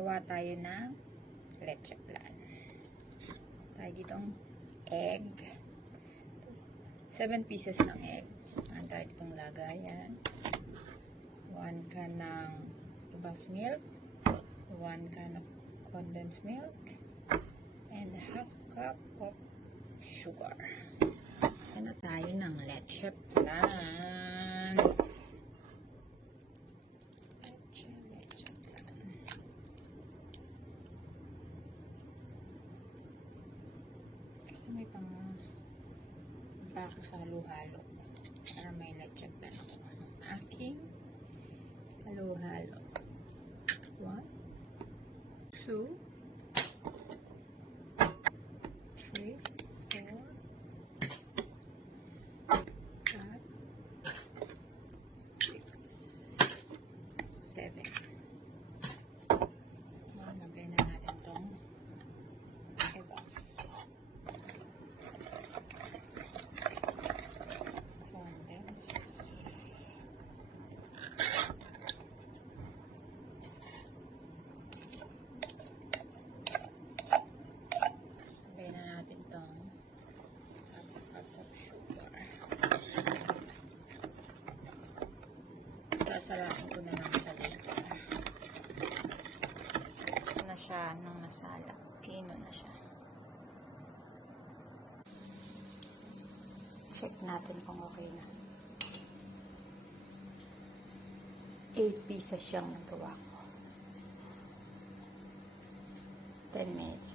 gawa tayo ng leche plan. Tayo ditong egg. 7 pieces ng egg. Ang tayo ditong lagayan. 1 can ng box milk. 1 can of condensed milk. And half cup of sugar. Yan na tayo ng leche plan. Leche plan. Kasi may pang ako sa halo-halo. Para may leche plan ako. Aking halo-halo. 1, 2, 3, 4, 5, 6, 7. Ayan, lagay na natin itong iba. Condense. Lagay na natin itong cup of sugar. Sasalain ko na lang siya dito. Ito na siya nung nasala. Kino na siya. Check natin kung okay na. 8 pieces siyang nagawa ko. 10 minutes